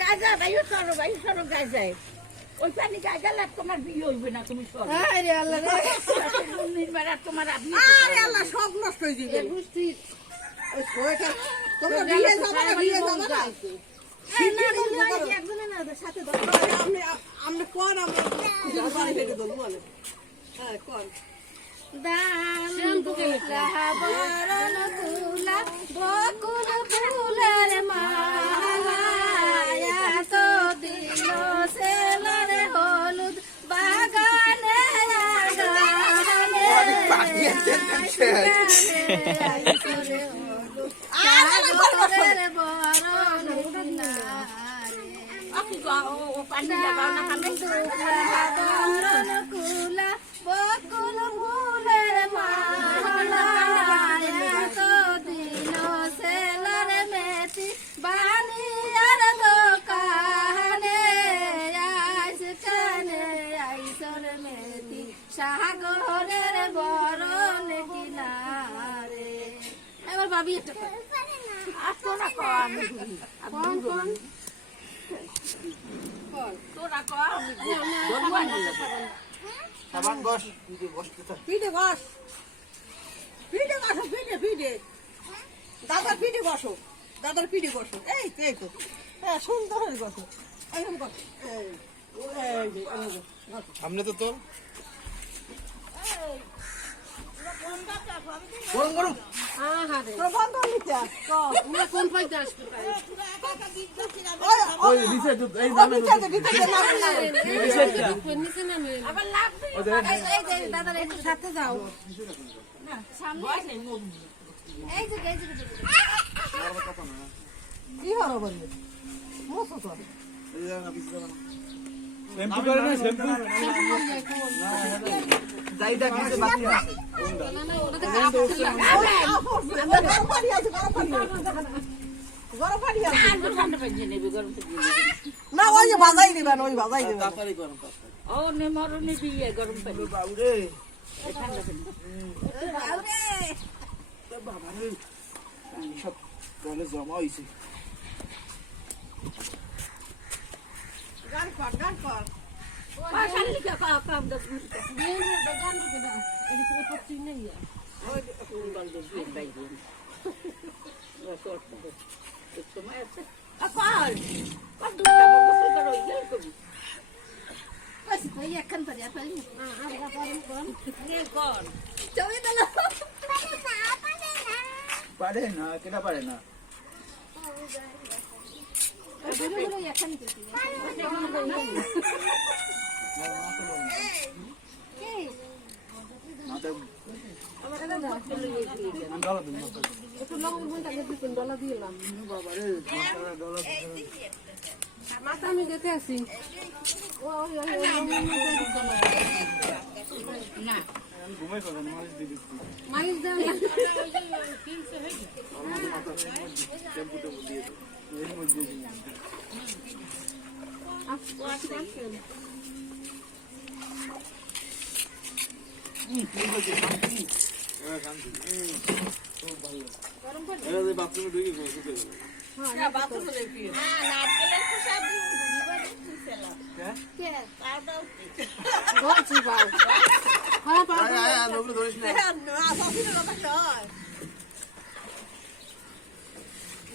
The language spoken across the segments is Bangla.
গায়ে যায় ভাই সরো গায়ে যায় ওই পানি গায়ে গেলে তোমার বিয়ে হইবে না তুমি সরো আরে আল্লাহ রে তোমার আপনি আরে আল্লাহ সব নষ্ট হয়ে যাবে বুঝছি ওই সোয়েটার তোমরা বিয়ে যাবে না বিয়ে যাবে না এই না একজনে না সাথে ধরো আমরা কোন আমরা বাড়ি থেকে দেব বলে হ্যাঁ কোন দাম তুলা বরণ তুলা বকুল ফুলের মালা তো দিল সেলার হলুদ বাগানে কুলা বকুল ফুলের মালা তো দিল সেলার মেথি বানিয়ার দোকানে আইসকানে আইসর মেথি সাগরের বরণ কিনারে এবার ভাবি একটা তোরা কম তোরা কম সাবান বস বসতে থাক পিঠে বস পিঠে দাদার পিঠে বসো এই তো হ্যাঁ সুন্দর হয়ে বসো এরকম বস সামনে তো তোর গরম গরম প্রবন্ধ নিতে কোন পাইতে আসবে ওই নিচে এই দামে নিচে নামে আবার লাগবে এই যে দাদা একটু সাথে যাও না সামনে এই যে কি হলো বললে মোসো তো শ্যাম্পু করে না শ্যাম্পু যাইটা কিছু বাকি আছে না না ওটা গরম পানি আছে ঠান্ডা পানি নেবে গরম পানি না ওই যে ভাজাই দিবেন তাড়াতাড়ি গরম কর ও নে মরনে দিয়ে গরম পানি বাবু রে ঠান্ডা পানি বাবা রে সব তলে জমা হইছে গান কর পাশাল লিখা কাম দস মিনিট দিয়ে গান লিখে দাও এই পড়ছি নাই ওই কোন গান দস মিনিট বাই দিন ও সর একটু সময় আছে আপাল কত বছর করো ইয়ে কবি বাস ভাই এখন পারি আপাল না আমরা করুন নে কোন চলে দিল পারে না কেটা পারে না বড় এখন দিছি মাথা আমার দাদা চলে গিয়েছে ডলা দিন একটু লবণ বলটা দিতেন ডলা দিলাম বাবা রে মাথা ডলা মাথা আমি যেতে আসি না আমি ঘুমাই পড়ে মালিশ দিয়ে দিচ্ছি মালিশ দাও শ্যাম্পু টেম্পু দিয়ে এর মধ্যে দিয়ে বাথরুমে ঢুকে বসে হ্যাঁ বাথরুমে দেখি নারকেলের খোসা কে বলছি ভাই হ্যাঁ আয় আয় আয় লোক ধরিস না না সাথীর কথা কয়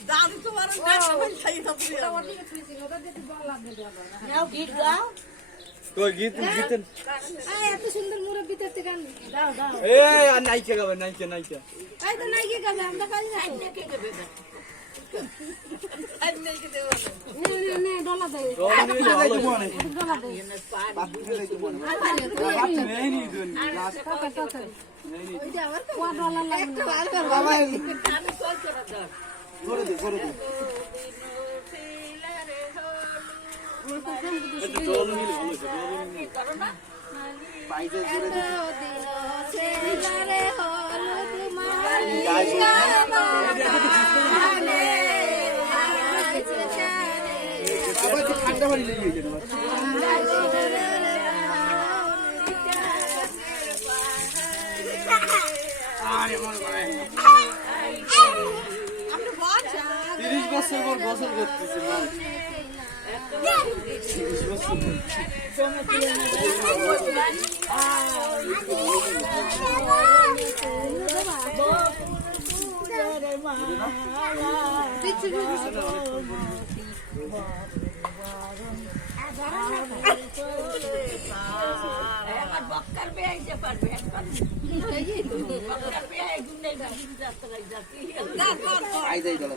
দাদু তো মারন দেখা হই যাই না পুরো ওদিকে তুইছি ওটা দিতে ভালো লাগবে বাবা নাও গীত গাও তো গীতেন এই এত সুন্দর মুরব্বি থেকে গান দাও দাও এই আর নাইকে গাবে নাইকে এই তো নাই কি গাবে আমরা পারি না তো কে গাবে আজ নেই কে দেব নে ডলা দে ডলা দিয়ে যাইতে মনে ডলা দে বাথরুমে যাইতে মনে এই নি দুন লাস্ট ওই যে আমার তো ডলা লাগবে বাবা আমি কল করে দাও করে দে ডল মিলে ভালো আছে ডল মিলে করো না বাইরে জুড়ে দে ছেলারে হলুদ গায় আবার তো ঠান্ডা পানি লেগে গেছে আরে মনে করে 30 বছর পর গোসল করতেছে না আমার বক্কার বেয়ে যে পারবে একবার বক্কার বেয়ে গুন্ডাই যাত্রায় যাচ্ছি আই যাই গেল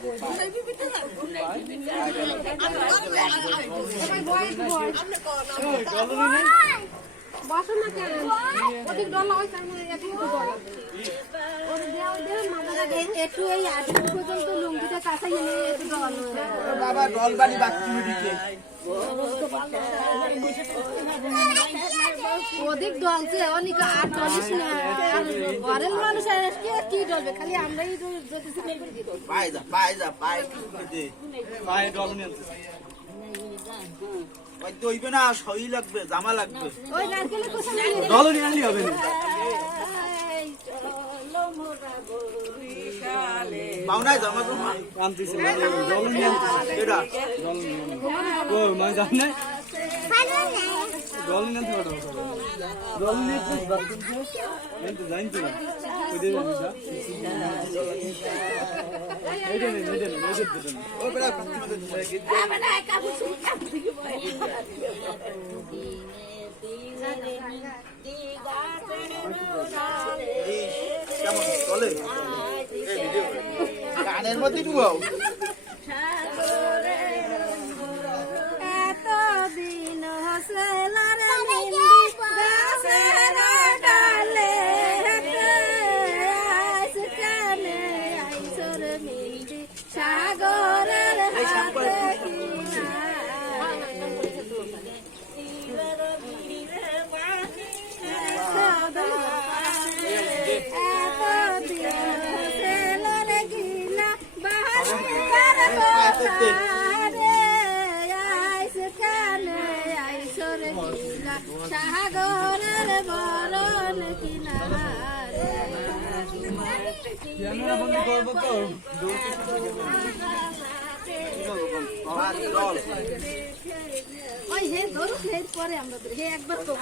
বসো না কেন অধিক ডল হয় তার মধ্যে একটু ডল ওর দেওয়া দেওয়া মাথা একটু এই আট পর্যন্ত লুঙ্গিটা কাছে এনে একটু ডল বাবা ডলবাড়ি বাচ্চু দিকে অধিক ডলছে অনেক আর ডলিস না আর ঘরের মানুষ আর কি ডলবে খালি আমরাই যদি পাই যা পাই দে পাই ডল নিয়ে ওই দইবে না সই লাগবে জামা লাগবে ওই নারকেলের কোষা ডল নিয়ে আনলি হবে না মাওনায় জামা তো আনতেছে ডল নিয়ে আনতেছে এটা ডল ও মানে জান না ডল নিয়ে আনতে পারো ডল নিয়ে তো বাথরুম এই তো জানতে না কই দেবে আমি যা এইটা নেই ও বেটা আমি না কাবু শুনি কাবু থেকে বয় কেমন চলে এই ভিডিও গানের মধ্যে ঢুকাও এতদিন হসলার মিন্দি গাছের ডালে আইস কানে আইসর মিন্দি সাগরের হাতে সাগরের বরণ কিনারে ওই হে ধরুক হে পরে আমরা হে একবার তো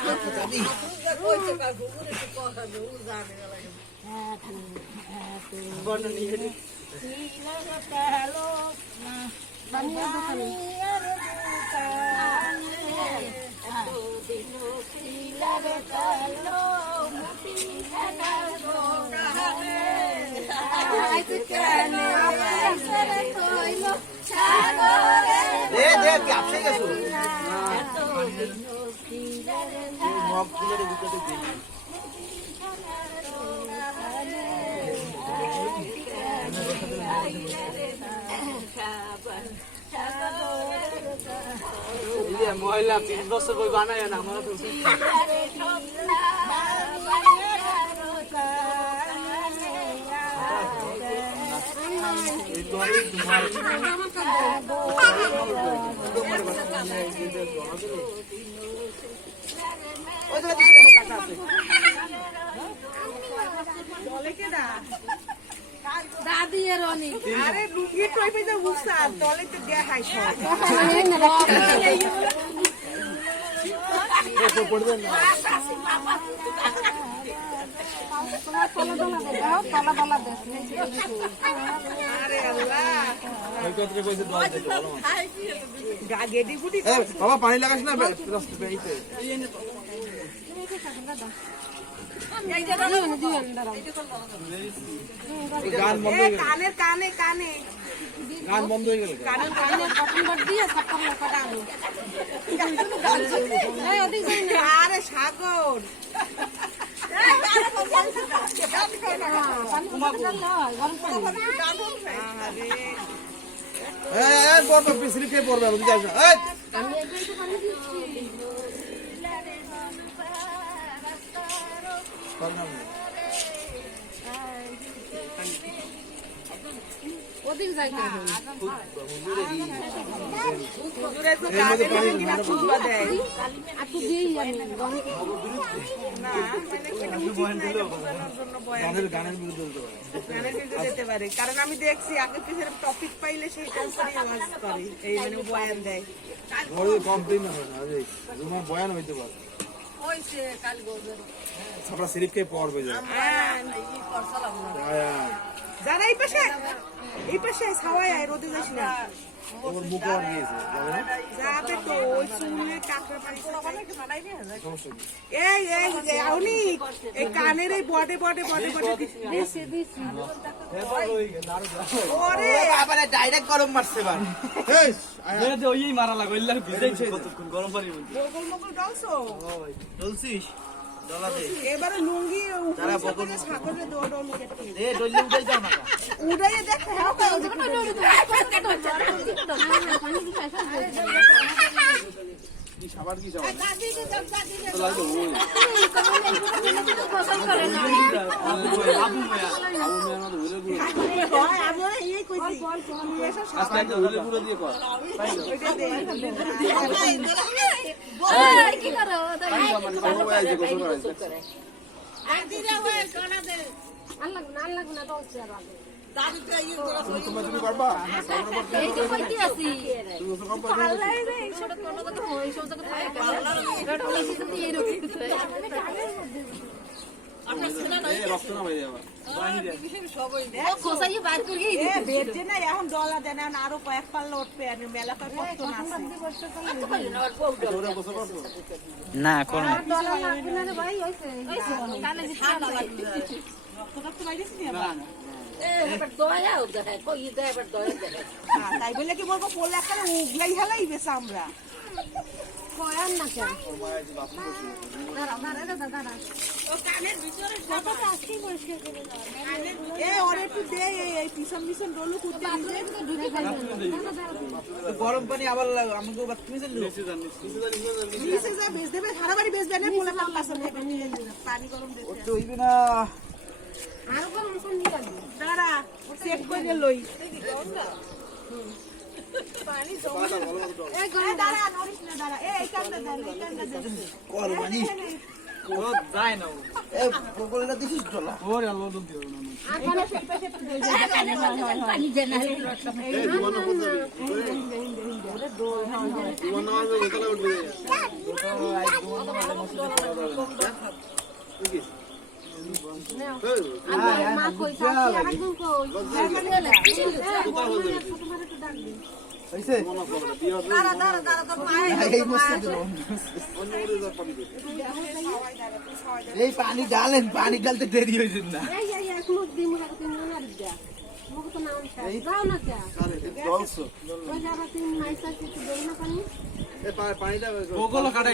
দে দে কি আপসে গেছো মগ ফুলের ভিতরে দে মহিলা 30 বছর বই বানায় না আমার তো দাদি এর অনেক আরে লুঙ্গি টইবে যে উসা তলে তো দেখাই সব পড়বে না আরে আল্লাহ ওই কত কইছে দোয়া দে ভালো গা গেডি গুডি এ বাবা পানি লাগাস না এইতে গান বন্ধ হয়ে গেল কানের কানে কানে গান বন্ধ হয়ে গেল কানের কানে আরে সাগর পড়বে পিছলি কে পড়বে আমি যাই না ওদিক যাই হুজুরে তো কানের মধ্যে কিনা খুতবা দেয় একটু দিই আমি না মানে কিনা উচিত না বোঝানোর জন্য বয়ান গানের বিরুদ্ধে বলতে পারে গানের দিকে যেতে পারে কারণ আমি দেখছি আগে কিছু টপিক পাইলে সেই টাইপেরই আওয়াজ করে এই মানে বয়ান দেয় কমপ্লেন হয় না তোমার বয়ান হইতে পারে হইছে কাল গোজর ছাপড়া সিরিপ খেয়ে পড়বে যায় হ্যাঁ এই করছলাম না যারা এই পাশে ছাওয়াই আয় রোদে যাস না ওর মুখ আর নিয়েছে যাবে তো ওই চুলে কাকড়া পানি এই অনেক এই কানের এই বডে ওরে আবারে ডাইরেক্ট গরম মারছে বার এই যে ওই মারা লাগো ইল্লাহ ভিজাইছে কতক্ষণ গরম পানি বলতে বগল ডালছো চলছিস ডলা দে এবারে লুঙ্গি তারা বগল ছাগলে দৌড় কেটে দে ডলে উঠাই দাও না উড়াইয়ে দেখ হাও কাও সাবার কি যাও দাদি তো লাগো ওই আবু মিয়া মধ্যে উলে গুলো আমি এই কইছি এসব আজকে একটা উলে গুলো দিয়ে কর ওইটা দে কি করো আল্লাহ না দলছে আর তুমি পারবা এই যে কইতে আছি তুমি সব পারবা আল্লাহ রে এই ছোট কোন কথা হয় সব জায়গা থাকে এটা হলো সিস্টেম দিয়ে রকি আমরা ছেলে নাই এই রক্ত না হয়ে যাবে সবই দে খোসাই বার করে এ বেজে না এখন ডলা দেন এখন আরো কয়েক পাল্লা উঠবে আর মেলা কয় কত না আছে না কোন ডলার লাগবে না রে ভাই হইছে কানে যে ঠান্ডা লাগবে রক্ত বাইরেছি না না তাই বলে কি বলবো পোলা এখানে উগলাই হেলাই বেশ আমরা কয়ান না কেন দাঁড়া দাঁড়া দাঁড়া ও কানের ভিতরে কতটা আসি পরিষ্কার করে দাও এ ওরে একটু দে এই পিছন ডলু কুত্তে দিছে ঢুকে যাবে গরম পানি আবার আমাকে তুমি জানো নিচে যা বেচ দেবে সারা বাড়ি বেচবে না পোলা পান পাছন দেবে পানি গরম দেবে তো হইবে না আর কোন মশন নিয়ে যাবে দাঁড়া চেক করে লই পানি জমা এই এ দাঁড়া নরিস না দাঁড়া এই কান্দা দে করবানি ও যায় না এ বগলটা দিছিস ডলা ওরে আলো দম দিও না আর কোন সেই পাশে তো দই পানি জানা এই জীবন কোন যাবে জীবন নামাজ বেতলা উঠবে মা কই সাথে আগুন কই হইছে দাঁড়া তোর মায়ের এই মস্ত এই পানি ডালেন পানি ডালতে দেরি হইছে না এই এক মুখ দিন মুখ তিন না দিয়া মুখ তো নাম যাও না কে আরে জলছো ওই যারা তিন মাইসা কিছু দেই না পানি এ পানিটা বগল কাটা